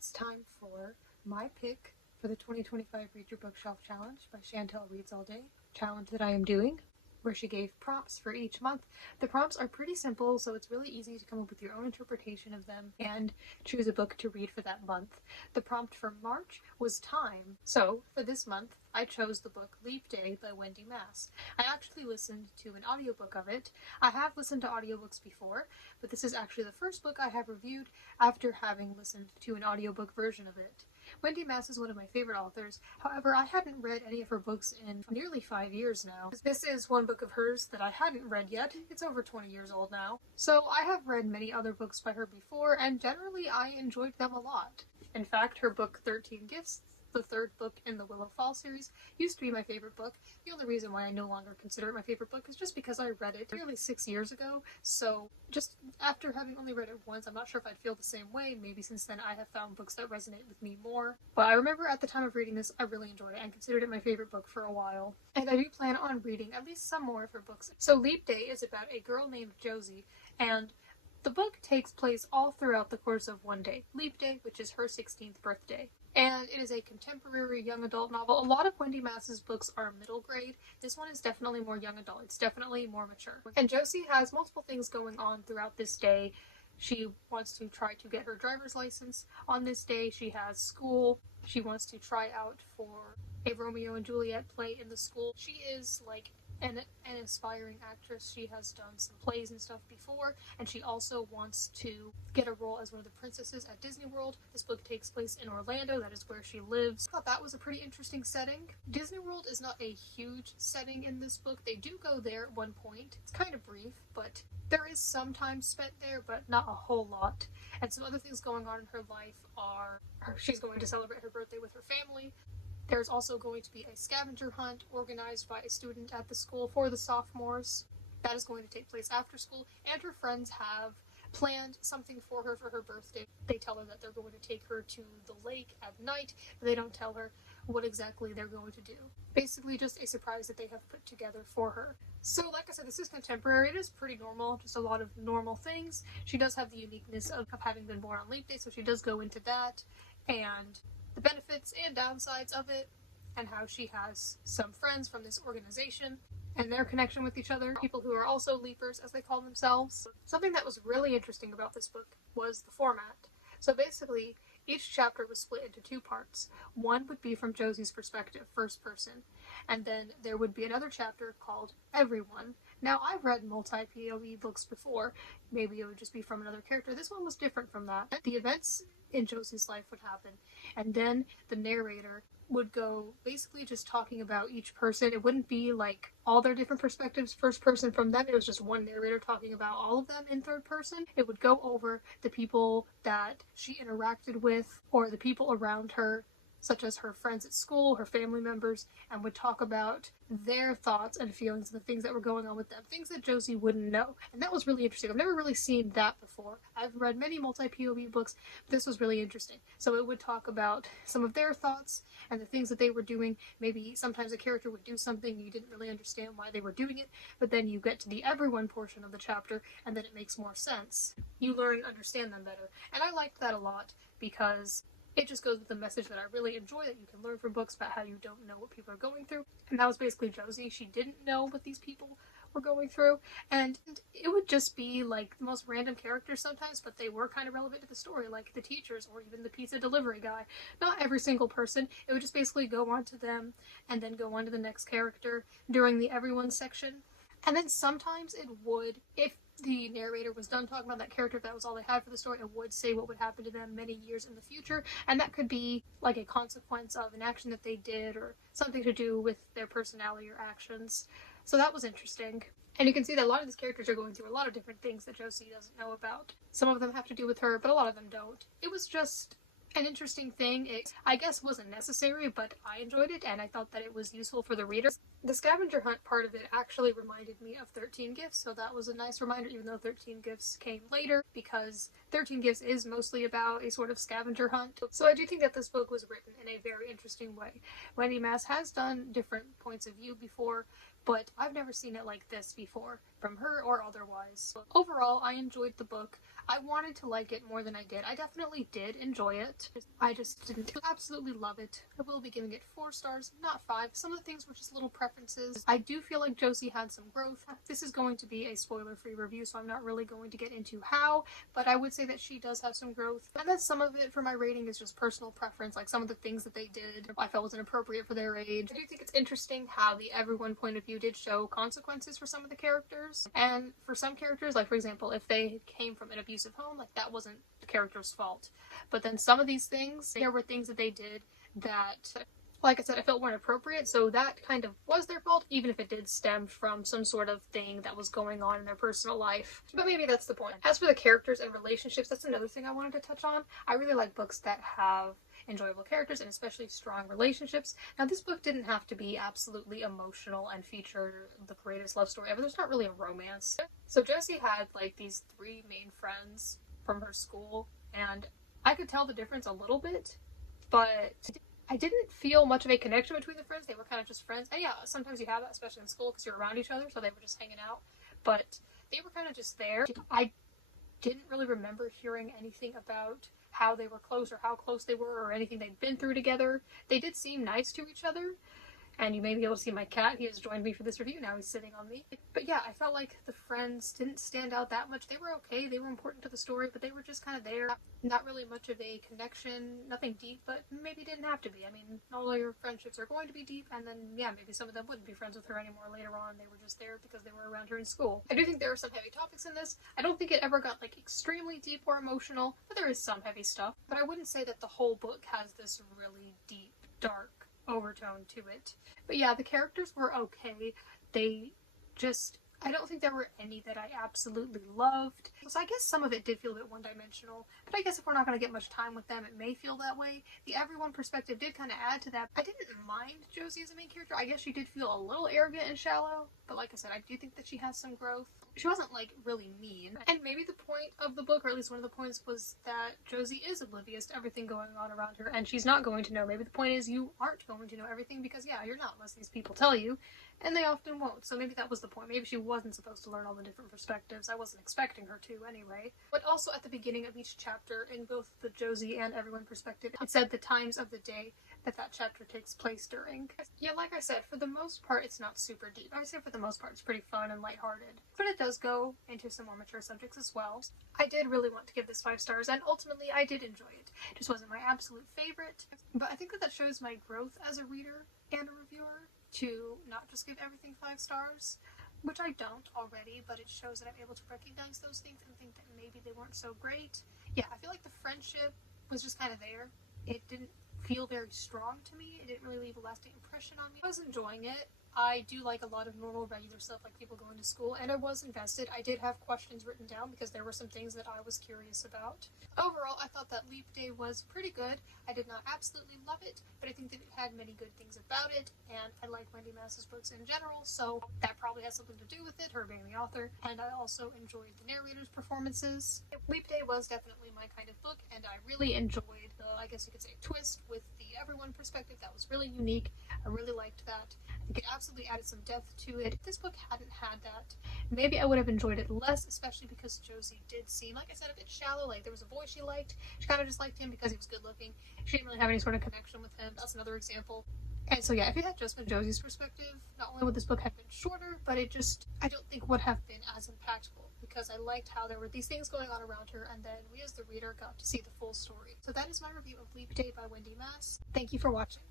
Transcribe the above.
It's time for my pick for the 2025 Read Your Bookshelf Challenge by Chantel Reads All Day, challenge that I am doing, where she gave prompts for each month. The prompts are pretty simple, so it's really easy to come up with your own interpretation of them and choose a book to read for that month. The prompt for March was time, so for this month I chose the book Leap Day by Wendy Mass. I actually listened to an audiobook of it. I have listened to audiobooks before, but this is actually the first book I have reviewed after having listened to an audiobook version of it. Wendy Mass is one of my favorite authors. However, I hadn't read any of her books in nearly 5 years now. This is one book of hers that I hadn't read yet. It's over 20 years old now. So I have read many other books by her before, and generally I enjoyed them a lot. In fact, her book 13 Gifts, the third book in the Willow Fall series, used to be my favorite book. The only reason why I no longer consider it my favorite book is just because I read it nearly 6 years ago, so just after having only read it once, I'm not sure if I'd feel the same way. Maybe since then I have found books that resonate with me more. But I remember at the time of reading this, I really enjoyed it and considered it my favorite book for a while. And I do plan on reading at least some more of her books. So Leap Day is about a girl named Josie, and the book takes place all throughout the course of one day, Leap Day, which is her 16th birthday. And it is a contemporary young adult novel. A lot of Wendy Mass's books are middle grade. This one is definitely more young adult. It's definitely more mature. And Josie has multiple things going on throughout this day. She wants to try to get her driver's license on this day. She has school. She wants to try out for a Romeo and Juliet play in the school. She is like an aspiring actress. She has done some plays and stuff before, and she also wants to get a role as one of the princesses at Disney World. This book takes place in Orlando. That is where she lives. I thought that was a pretty interesting setting. Disney World is not a huge setting in this book. They do go there at one point. It's kind of brief, but there is some time spent there, but not a whole lot. And some other things going on in her life are she's going to celebrate her birthday with her family. There's also going to be a scavenger hunt organized by a student at the school for the sophomores. That is going to take place after school, and her friends have planned something for her birthday. They tell her that they're going to take her to the lake at night, but they don't tell her what exactly they're going to do. Basically just a surprise that they have put together for her. So like I said, this is contemporary. It is pretty normal, just a lot of normal things. She does have the uniqueness of having been born on Leap Day, so she does go into that, and the benefits and downsides of it, and how she has some friends from this organization and their connection with each other, people who are also leapers as they call themselves. Something that was really interesting about this book was the format. So basically, each chapter was split into two parts. One would be from Josie's perspective, first person, and then there would be another chapter called Everyone. Now, I've read multi-POV books before. Maybe it would just be from another character. This one was different from that. The events in Josie's life would happen, and then the narrator would go basically just talking about each person. It wouldn't be like all their different perspectives, first person from them. It was just one narrator talking about all of them in third person. It would go over the people that she interacted with or the people around her, such as her friends at school, her family members, and would talk about their thoughts and feelings and the things that were going on with them, things that Josie wouldn't know. And that was really interesting. I've never really seen that before. I've read many multi-POV books, but this was really interesting. So it would talk about some of their thoughts and the things that they were doing. Maybe sometimes a character would do something, you didn't really understand why they were doing it, but then you get to the everyone portion of the chapter, and then it makes more sense. You learn and understand them better. And I liked that a lot, because it just goes with the message that I really enjoy, that you can learn from books about how you don't know what people are going through. And that was basically Josie. She didn't know what these people were going through, and it would just be like the most random characters sometimes, but they were kind of relevant to the story, like the teachers or even the pizza delivery guy. Not every single person. It would just basically go on to them and then go on to the next character during the everyone section. And then sometimes it would, if the narrator was done talking about that character, if that was all they had for the story, it would say what would happen to them many years in the future, and that could be like a consequence of an action that they did or something to do with their personality or actions. So that was interesting. And you can see that a lot of these characters are going through a lot of different things that Josie doesn't know about. Some of them have to do with her, but a lot of them don't. It was just an interesting thing. It, I guess, wasn't necessary, but I enjoyed it, and I thought that it was useful for the reader. The scavenger hunt part of it actually reminded me of 13 Gifts, so that was a nice reminder, even though 13 Gifts came later, because 13 Gifts is mostly about a sort of scavenger hunt. So I do think that this book was written in a very interesting way. Wendy Mass has done different points of view before but I've never seen it like this before, from her or otherwise. Overall, I enjoyed the book. I wanted to like it more than I did. I definitely did enjoy it. I just didn't absolutely love it. I will be giving it 4 stars, not 5. Some of the things were just little preferences. I do feel like Josie had some growth. This is going to be a spoiler-free review, so I'm not really going to get into how, but I would say that she does have some growth. And then some of it for my rating is just personal preference, like some of the things that they did I felt was inappropriate for their age. I do think it's interesting how the everyone point of view did show consequences for some of the characters. And for some characters, like for example, if they came from an abusive home, like that wasn't the character's fault. But then some of these things, there were things that they did that, like I said, I felt weren't appropriate, so that kind of was their fault, even if it did stem from some sort of thing that was going on in their personal life. But maybe that's the point. As for the characters and relationships, that's another thing I wanted to touch on. I really like books that have enjoyable characters and especially strong relationships. Now, this book didn't have to be absolutely emotional and feature the greatest love story ever. There's not really a romance. So Josie had like these 3 main friends from her school, and I could tell the difference a little bit, but I didn't feel much of a connection between the friends. They were kind of just friends. And yeah, sometimes you have that, especially in school, because you're around each other, so they were just hanging out. But they were kind of just there. I didn't really remember hearing anything about how they were close or how close they were or anything they'd been through together. They did seem nice to each other. And you may be able to see my cat. He has joined me for this review. Now he's sitting on me. But yeah, I felt like the friends didn't stand out that much. They were okay. They were important to the story, but they were just kind of there. Not really much of a connection. Nothing deep, but maybe didn't have to be. I mean, not all your friendships are going to be deep, and then, yeah, maybe some of them wouldn't be friends with her anymore later on. They were just there because they were around her in school. I do think there are some heavy topics in this. I don't think it ever got, like, extremely deep or emotional, but there is some heavy stuff. But I wouldn't say that the whole book has this really deep, dark overtone to it. But yeah, the characters were okay. They just, I don't think there were any that I absolutely loved. So I guess some of it did feel a bit one-dimensional, but I guess if we're not going to get much time with them, it may feel that way. The everyone perspective did kind of add to that. I didn't mind Josie as a main character. I guess she did feel a little arrogant and shallow, but like I said, I do think that she has some growth. She wasn't, like, really mean. And maybe the point of the book, or at least one of the points, was that Josie is oblivious to everything going on around her, and she's not going to know. Maybe the point is you aren't going to know everything because, yeah, you're not, unless these people tell you, and they often won't. So maybe that was the point. Maybe she wasn't supposed to learn all the different perspectives. I wasn't expecting her to, anyway. But also at the beginning of each chapter, in both the Josie and everyone perspective, it said the times of the day that chapter takes place during. Yeah, like I said, for the most part, it's not super deep. I would say for the most part, it's pretty fun and lighthearted. But it does go into some more mature subjects as well. I did really want to give this 5 stars, and ultimately I did enjoy it. It just wasn't my absolute favorite. But I think that shows my growth as a reader and a reviewer, to not just give everything 5 stars, which I don't already, but it shows that I'm able to recognize those things and think that maybe they weren't so great. Yeah, I feel like the friendship was just kind of there. It didn't feel very strong to me. It didn't really leave a lasting impression on me. I was enjoying it. I do like a lot of normal, regular stuff, like people going to school, and I was invested. I did have questions written down because there were some things that I was curious about. Overall, I thought that Leap Day was pretty good. I did not absolutely love it, but I think that it had many good things about it, and I like Wendy Mass's books in general, so that probably has something to do with it, her being the author, and I also enjoyed the narrator's performances. Leap Day was definitely my kind of book, and I really enjoyed the, I guess you could say, twist with the everyone perspective. That was really unique. I really liked that. I think it absolutely added some depth to it. If this book hadn't had that, maybe I would have enjoyed it less, especially because Josie did seem, like I said, a bit shallow. Like, there was a boy she liked. She kind of just liked him because he was good looking. She didn't really have any sort of connection with him. That's another example. And so yeah, if it had just been Josie's perspective, not only would this book have been shorter, but it just, I don't think would have been as impactful, because I liked how there were these things going on around her, and then we as the reader got to see the full story. So that is my review of Leap Day by Wendy Mass. Thank you for watching.